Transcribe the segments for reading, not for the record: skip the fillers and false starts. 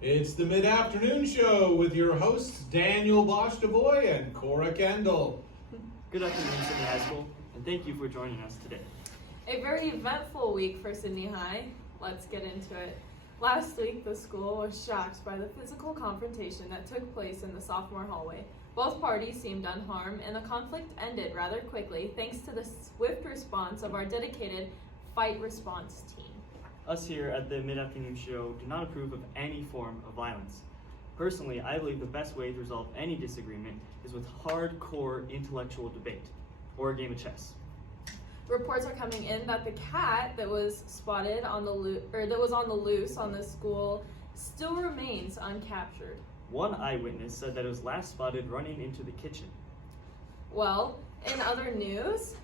It's the mid-afternoon show with your hosts Daniel Bosch-DeVoy and Cora Kendall. Good afternoon, Sydney High School, and thank you for joining us today. A very eventful week for Sydney High. Let's get into it. Last week, the school was shocked by the physical confrontation that took place in the sophomore hallway. Both parties seemed unharmed, and the conflict ended rather quickly thanks to the swift response of our dedicated fight response team. Us here at the mid-afternoon show do not approve of any form of violence. Personally, I believe the best way to resolve any disagreement is with hardcore intellectual debate, or a game of chess. Reports are coming in that the cat that was spotted on the loose on the school still remains uncaptured. One eyewitness said that it was last spotted running into the kitchen. Well, in other news,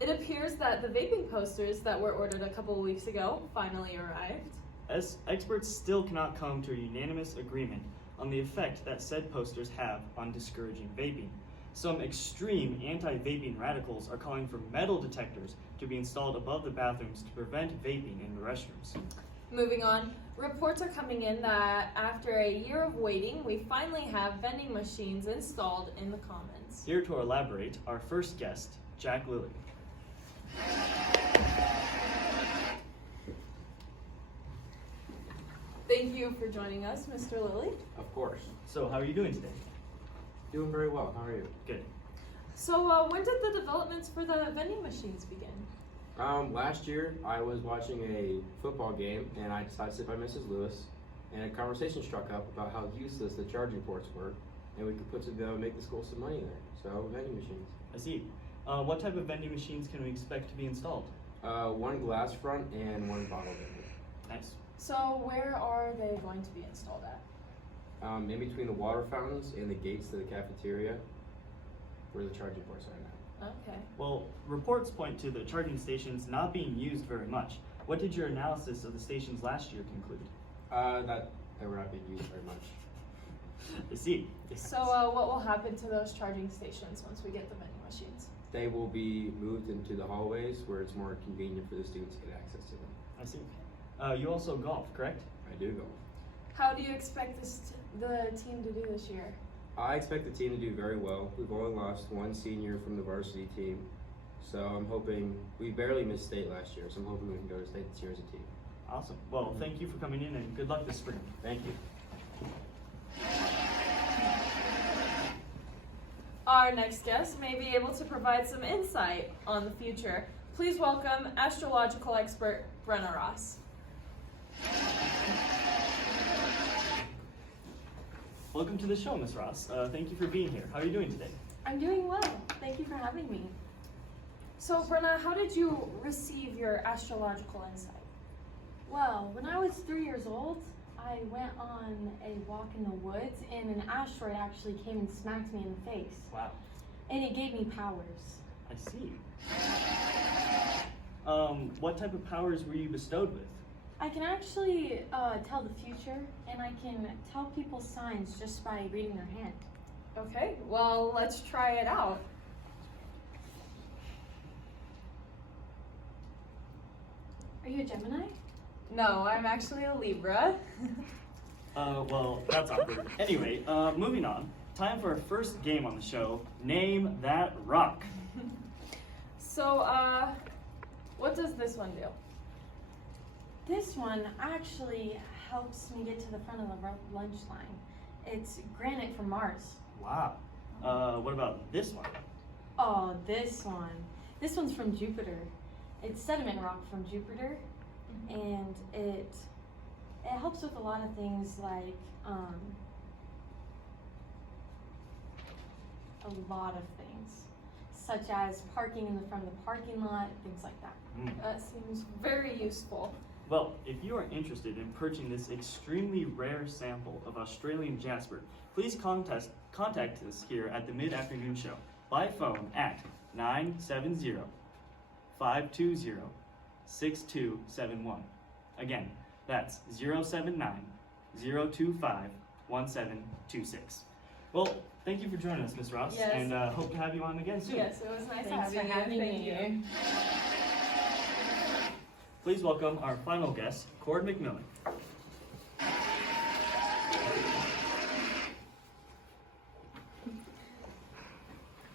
it appears that the vaping posters that were ordered a couple of weeks ago finally arrived. As experts still cannot come to a unanimous agreement on the effect that said posters have on discouraging vaping. Some extreme anti-vaping radicals are calling for metal detectors to be installed above the bathrooms to prevent vaping in the restrooms. Moving on, reports are coming in that after a year of waiting, we finally have vending machines installed in the commons. Here to elaborate, our first guest, Jack Lilley. Thank you for joining us, Mr. Lilley. Of course. So, how are you doing today? Doing very well. How are you? Good. So, when did the developments for the vending machines begin? Last year, I was watching a football game, and I decided to sit by Mrs. Lewis, and a conversation struck up about how useless the charging ports were, and we could make the school some money there. So, vending machines. I see. What type of vending machines can we expect to be installed? One glass front and one bottle vendor. Nice. So, where are they going to be installed at? In between the water fountains and the gates to the cafeteria, where the charging ports are now. Okay. Well, reports point to the charging stations not being used very much. What did your analysis of the stations last year conclude? That they were not being used very much. I see. So, what will happen to those charging stations once we get the vending machines? They will be moved into the hallways where it's more convenient for the students to get access to them. I see. You also golf, correct? I do go. How do you expect the team to do this year? I expect the team to do very well. We've only lost one senior from the varsity team, so I'm hoping, we barely missed state last year, so I'm hoping we can go to state this year as a team. Awesome. Well, thank you for coming in and good luck this spring. Thank you. Our next guest may be able to provide some insight on the future. Please welcome astrological expert Brynna Ross. Welcome to the show, Ms. Ross. Thank you for being here. How are you doing today? I'm doing well. Thank you for having me. So, Brynna, how did you receive your astrological insight? Well, when I was 3 years old, I went on a walk in the woods and an asteroid actually came and smacked me in the face. Wow. And it gave me powers. I see. What type of powers were you bestowed with? I can actually tell the future, and I can tell people's signs just by reading their hand. Okay, well, let's try it out. Are you a Gemini? No, I'm actually a Libra. Well, that's awkward. Anyway, moving on. Time for our first game on the show. Name that rock. So, what does this one do? This one actually helps me get to the front of the lunch line. It's granite from Mars. Wow. What about this one? Oh, this one. This one's from Jupiter. It's sediment rock from Jupiter, and it helps with a lot of things like a lot of things, such as parking in the front of the parking lot, things like that. That seems very useful. Well, if you are interested in purchasing this extremely rare sample of Australian jasper, please contact us here at the Mid-Afternoon Show by phone at 970-520-6271. Again, that's 079-025-1726. Well, thank you for joining us, Ms. Ross, Yes. and hope to have you on again soon. Yes, it was nice Thanks for having me here. Please welcome our final guest, Cord McMillen.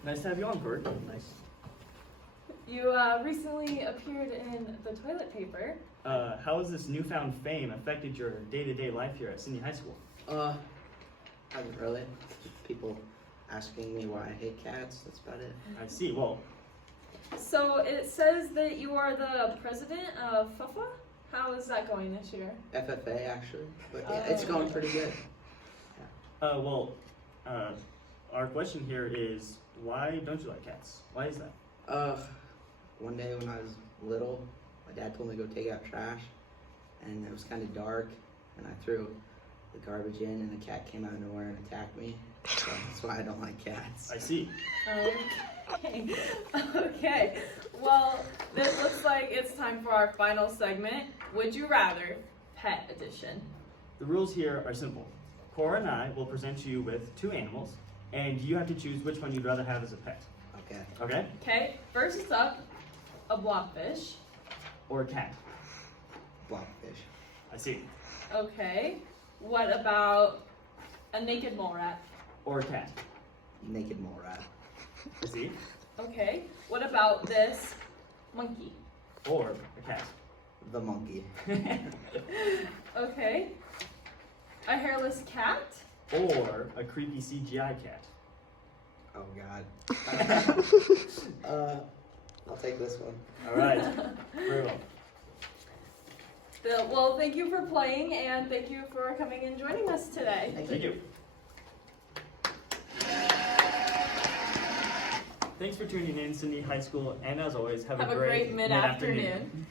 Nice to have you on, Court. Nice. You recently appeared in the toilet paper. How has this newfound fame affected your day-to-day life here at Sydney High School? Haven't really. People asking me why I hate cats, that's about it. I see. Well, So it says that you are the president of FUFA. How is that going this year? FFA actually, but yeah, it's Oh. going pretty good. our question here is, why don't you like cats? Why is that? One day when I was little, my dad told me to go take out trash, and it was kind of dark, and I threw the garbage in, and the cat came out of nowhere and attacked me. So that's why I don't like cats. I see. Okay. Okay. Well, this looks like it's time for our final segment. Would you rather? Pet edition. The rules here are simple. Cora and I will present you with 2 animals, and you have to choose which one you'd rather have as a pet. Okay. Okay? Okay. First up, a blobfish. Or a cat. Blobfish. I see. Okay. What about a naked mole rat? Or a cat. Naked mole rat. I see. Okay. What about this monkey? Or a cat. The monkey. Okay. A hairless cat? Or a creepy CGI cat. Oh God. I'll take this one. All right. Very well. Well, thank you for playing, and thank you for coming and joining us today. Thank you. Thanks for tuning in, Sydney High School, and as always, have a great mid-afternoon.